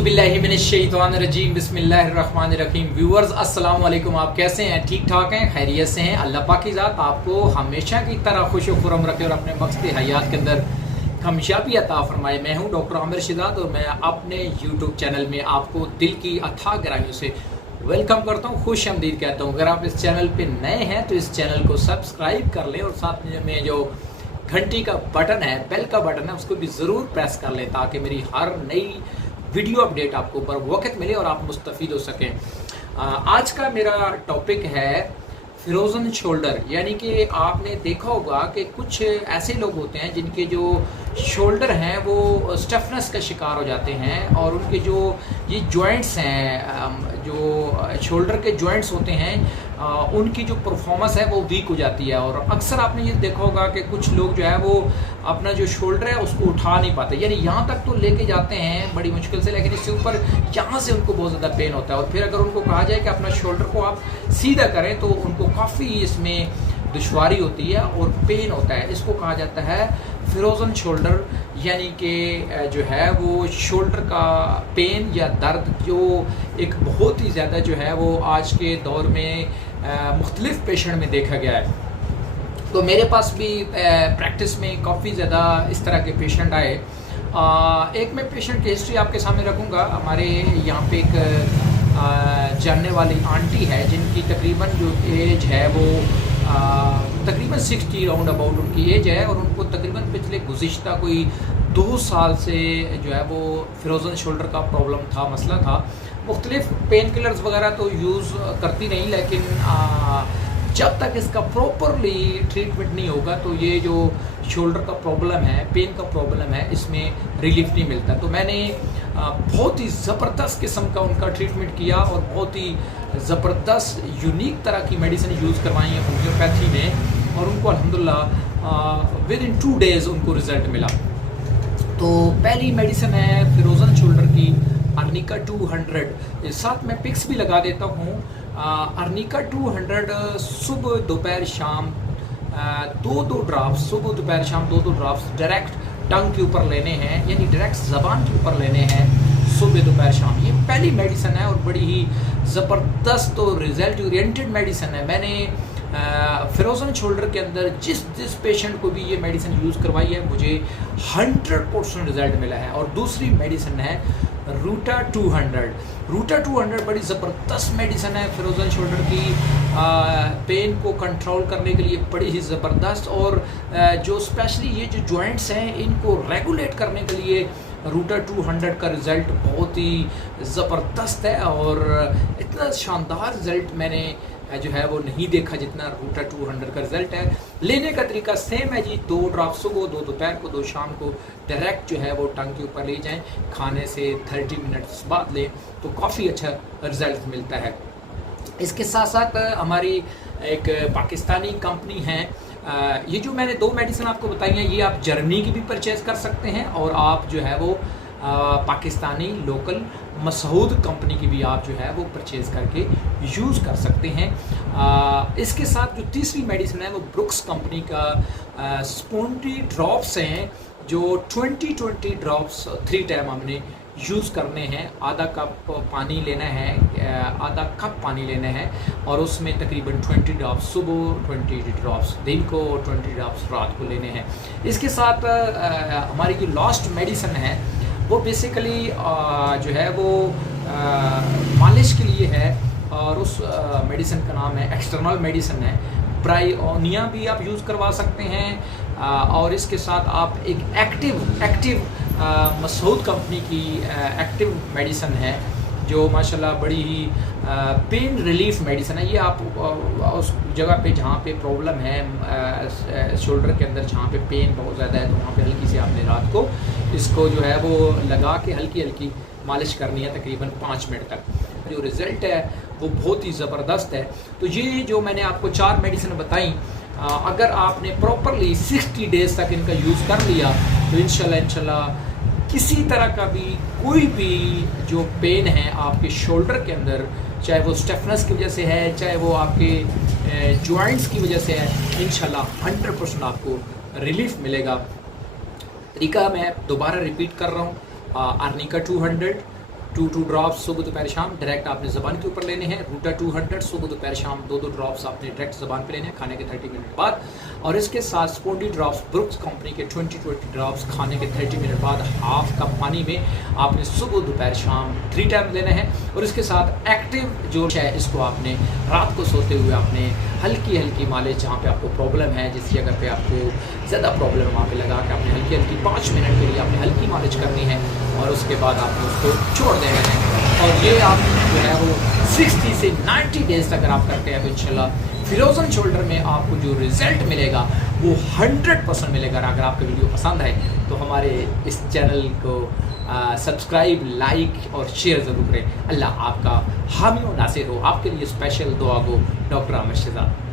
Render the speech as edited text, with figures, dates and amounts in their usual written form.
औज़ुबिल्लाहिमिनश्शैतानिर्रजीम बिस्मिल्लाहिर्रहमानिर्रहीम। व्यूअर्स अस्सलाम वालेकुम। आप कैसे हैं? ठीक ठाक हैं? खैरियत से हैं? अल्लाह पाक की ज़ात आपको हमेशा की तरह खुश व खुर्रम रखे और अपने मक़सद हयात के अंदर कामयाबी अता फरमाए। मैं हूं डॉक्टर आमिर शिदात और मैं अपने यूट्यूब चैनल में आपको दिल की अथाह गहराइयों से वेलकम करता हूं, खुश आमदीद कहता हूं। अगर आप इस चैनल पे नए हैं तो इस चैनल को सब्सक्राइब कर लें और साथ में जो घंटी का बटन है, बेल का बटन है, उसको भी ज़रूर प्रेस कर लें ताकि मेरी हर नई वीडियो अपडेट आपको बर वक्त मिले और आप मुस्तफ़ीद हो सकें। आज का मेरा टॉपिक है फ्रोज़न शोल्डर। यानी कि आपने देखा होगा कि कुछ ऐसे लोग होते हैं जिनके जो शोल्डर हैं वो स्टफनेस का शिकार हो जाते हैं और उनके जो ये जॉइंट्स हैं, जो शोल्डर के जॉइंट्स होते हैं, उनकी जो परफॉर्मेंस है वो वीक हो जाती है। और अक्सर आपने ये देखा होगा कि कुछ लोग जो है वो अपना जो शोल्डर है उसको उठा नहीं पाते, यानी यहाँ तक तो लेके जाते हैं बड़ी मुश्किल से, लेकिन इससे ऊपर यहाँ से उनको बहुत ज़्यादा पेन होता है। और फिर अगर उनको कहा जाए कि अपना शोल्डर को आप सीधा करें तो उनको काफ़ी इसमें दुश्वारी होती है और पेन होता है। इसको कहा जाता है फ्रोज़न शोल्डर, यानी कि जो है वो शोल्डर का पेन या दर्द जो एक बहुत ही ज़्यादा जो है वो आज के दौर में मुख्तलिफ पेशेंट में देखा गया है। तो मेरे पास भी प्रैक्टिस में काफ़ी ज़्यादा इस तरह के पेशेंट आए। एक मैं पेशेंट की हिस्ट्री आपके सामने रखूँगा। हमारे यहाँ पे एक जानने वाली आंटी है जिनकी तकरीबन जो एज है वो तकरीबन 60 राउंड अबाउट उनकी एज है और उनको तकरीबन पिछले गुज़िश्ता कोई 2 साल से जो है वो फ्रोज़न शोल्डर का प्रॉब्लम था, मसला था। मुख्तलिफ पेन किलर्स वगैरह तो यूज़ करती नहीं, लेकिन जब तक इसका प्रॉपरली ट्रीटमेंट नहीं होगा तो ये जो शोल्डर का प्रॉब्लम है, पेन का प्रॉब्लम है, इसमें रिलीफ नहीं मिलता। तो मैंने बहुत ही ज़बरदस्त किस्म का उनका ट्रीटमेंट किया और बहुत ही ज़बरदस्त यूनिक तरह की मेडिसिन यूज़ करवाई है होम्योपैथी में और उनको अल्हम्दुलिल्लाह विद इन 2 डेज़ उनको रिज़ल्ट मिला। तो पहली मेडिसिन है फ्रोज़न शोल्डर की अर्निका 200। साथ में पिक्स भी लगा देता हूँ। अर्निका 200 सुबह दोपहर शाम 2-2 ड्राफ्ट, सुबह दोपहर शाम 2-2 ड्राफ्ट डायरेक्ट टंग के ऊपर लेने हैं, यानी डायरेक्ट ज़बान के ऊपर लेने हैं सुबह दोपहर शाम। ये पहली मेडिसिन है और बड़ी ही ज़बरदस्त और रिज़ल्ट ओरिएंटेड मेडिसिन है। मैंने फ्रोज़न शोल्डर के अंदर जिस पेशेंट को भी ये मेडिसिन यूज़ करवाई है मुझे 100% रिज़ल्ट मिला है। और दूसरी मेडिसिन है रूटा 200। रूटा 200 बड़ी ज़बरदस्त मेडिसिन है फ्रोज़न शोल्डर की, पेन को कंट्रोल करने के लिए बड़ी ही ज़बरदस्त। और जो स्पेशली ये जो जॉइंट्स हैं इनको रेगुलेट करने के लिए रूटा 200 का रिज़ल्ट बहुत ही ज़बरदस्त है और इतना शानदार रिज़ल्ट मैंने जो है वो नहीं देखा जितना रूटा 200 का रिज़ल्ट है। लेने का तरीका सेम है जी, 2 ड्रॉप सुबह, 2 दोपहर को, 2 शाम को डायरेक्ट जो है वो टंग के ऊपर ले जाएं। खाने से 30 मिनट्स बाद लें तो काफ़ी अच्छा रिज़ल्ट मिलता है। इसके साथ साथ हमारी एक पाकिस्तानी कंपनी है, ये जो मैंने 2 मेडिसिन आपको बताई हैं ये आप जर्मनी की भी परचेज़ कर सकते हैं और आप जो है वो पाकिस्तानी लोकल मसऊद कंपनी की भी आप जो है वो परचेज़ करके यूज़ कर सकते हैं। इसके साथ जो तीसरी मेडिसिन है वो ब्रुक्स कंपनी का स्पोंटी ड्रॉप्स हैं, जो 20 ड्रॉप्स 3 टाइम हमने यूज़ करने हैं। आधा कप पानी लेना है, आधा कप पानी लेना है और उसमें तकरीबन 20 ड्रॉप्स सुबह, 20 ड्रॉप्स दिन को, 20 ड्रॉप्स रात को लेने हैं। इसके साथ हमारी जो लास्ट मेडिसिन है वो बेसिकली जो है वो मालिश के लिए है और उस मेडिसिन का नाम है, एक्सटर्नल मेडिसिन है, ब्रायोनिया भी आप यूज़ करवा सकते हैं। और इसके साथ आप एक एक्टिव मसऊद कंपनी की एक्टिव मेडिसिन है जो माशाल्लाह बड़ी ही पेन रिलीफ मेडिसिन है। ये आप उस जगह पे जहाँ पे प्रॉब्लम है शोल्डर के अंदर, जहाँ पे पेन बहुत ज़्यादा है, तो वहाँ पे हल्की सी आपने रात को इसको जो है वो लगा के हल्की मालिश करनी है तकरीबन 5 मिनट तक। जो रिज़ल्ट है वो बहुत ही ज़बरदस्त है। तो ये जो मैंने आपको 4 मेडिसिन बताई, अगर आपने प्रॉपरली 60 डेज़ तक इनका यूज़ कर लिया तो इंशाल्लाह किसी तरह का भी कोई भी जो पेन है आपके शोल्डर के अंदर, चाहे वो स्टेफनेस की वजह से है, चाहे वो आपके जॉइंट्स की वजह से है, इंशाल्लाह 100% आपको रिलीफ मिलेगा। तरीका मैं दोबारा रिपीट कर रहा हूँ, अर्निका 200 2 ड्रॉप्स सुबह दोपहर शाम डायरेक्ट आपने ज़बान के ऊपर लेने हैं। रूटा 200 सुबह दोपहर शाम 2 ड्रॉप्स आपने डायरेक्ट ज़बान पे लेने हैं खाने के 30 मिनट बाद। और इसके साथ स्पोंडी ड्रॉप्स ब्रुक्स कंपनी के 20 ड्रॉप्स खाने के 30 मिनट बाद हाफ कप पानी में आपने सुबह दोपहर शाम 3 टाइम लेना है। और इसके साथ एक्टिव जो है इसको आपने रात को सोते हुए आपने हल्की हल्की मालिश, जहाँ पे आपको प्रॉब्लम है, जिस जगह पे आपको ज़्यादा प्रॉब्लम है वहाँ पे लगा के आपने हल्की हल्की 5 मिनट के लिए आपने हल्की मालिश करनी है और उसके बाद आपने उसको छोड़ देना है। और ये आप जो है वो 60 से 90 डेज़ अगर आप करते हैं तो इंशाल्लाह फ्रोज़न शोल्डर में आपको जो रिज़ल्ट मिलेगा वो 100% मिलेगा। अगर आपको वीडियो पसंद है तो हमारे इस चैनल को सब्सक्राइब, लाइक और शेयर ज़रूर करें। अल्लाह आपका हामी और नासिर हो। आपके लिए स्पेशल दुआ गो डॉक्टर आमिर शहजाद।